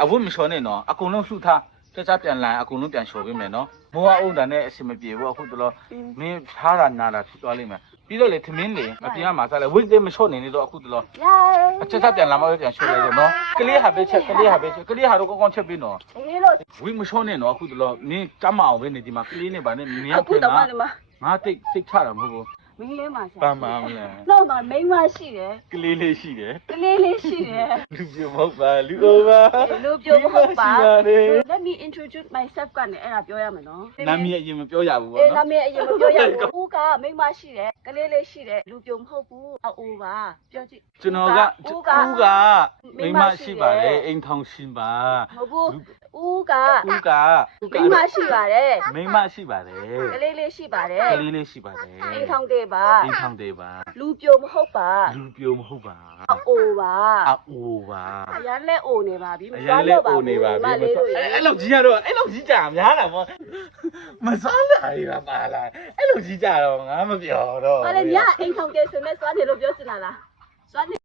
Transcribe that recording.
အဝတ်မလျှော်နဲ့နော်အကုန်လုံးလှူထားချက်ချပြန်လာအကုန်လုံးပြန်လျှော်ပေးမယ်နော်မိုးအုံတန်နဲ့အစင်မပြေဘူးအခုတော့မင်းထားတာနာတာဖြစ်သွားလိမ့်မယ်ပြီးတော့လေသမင်းလေအပြင်ကမှာစားလဲဝိတ်သိမလျှော့နေနေတော့အခုတော့အချက်ချပြန်လာမှပြန်လျှော်လိုက်တယ်နော်ကလေးဟာပဲချက်ကလေးဟာတော့ကောင်းကောင်းချက်ပြီးနော်ဝိတ်မလျှော့နဲ့နော်အခုတော့မင်းကြမ်းမအောင်ပဲနေဒီမှာကလေးနဲ့ဗာနဲ့မင်းကပြန်လာငါတိတ်ချတာမဟုတ်ဘူးမင်းလေးမှာရှာပန်းမအောင်လဲတော့မှမိန်းမရှိတယ်ကလေးလေးရှိတယ်လူပြမဟုတ်ပါလူအိုပါ လူပြမဟုတ်ပါ Let me introduce myself ကနေအဲ့ဒါပြောရမယ်နော်နာမည်အရင်မပြောရဘူးပေါ့နော်နာမည်အရင်မပြောရဘူးဦးကမိန်းမရှိတယ်ကလေးလေးရှိတယ်လူပြမဟုတ်ဘူးအိုပါပြောကြည့်ကျွန်တော်ကဦးကမိန်းမရှိပါတယ်အိမ်ထောင်ရှင်ပါမဟုတ်ဘူးဦးကမိန်းမရှိပါတယ်မိန်းမရှိပါတယ်ကလေးလေးရှိပါတယ်ကလေးလေးရှိပါတယ်အိမ်ထောင်တယ်ပါလူပြမဟုတ်ပါလူပြမဟုတ်ပါအိုပါအရန်လဲအိုနေပါပြီမစားတော့ပါဘူးအဲ့လိုကြီးကြတော့အဲ့လိုကြီးကြများတာပေါ့မစားနိုင်ပါပါလားအဲ့လိုကြီးကြတော့ငါမပြောတော့အဲ့လေညအိမ်ထောင်တယ်ဆိုနဲ့စွာနေလို့ပြောစင်လာလားစွာနေ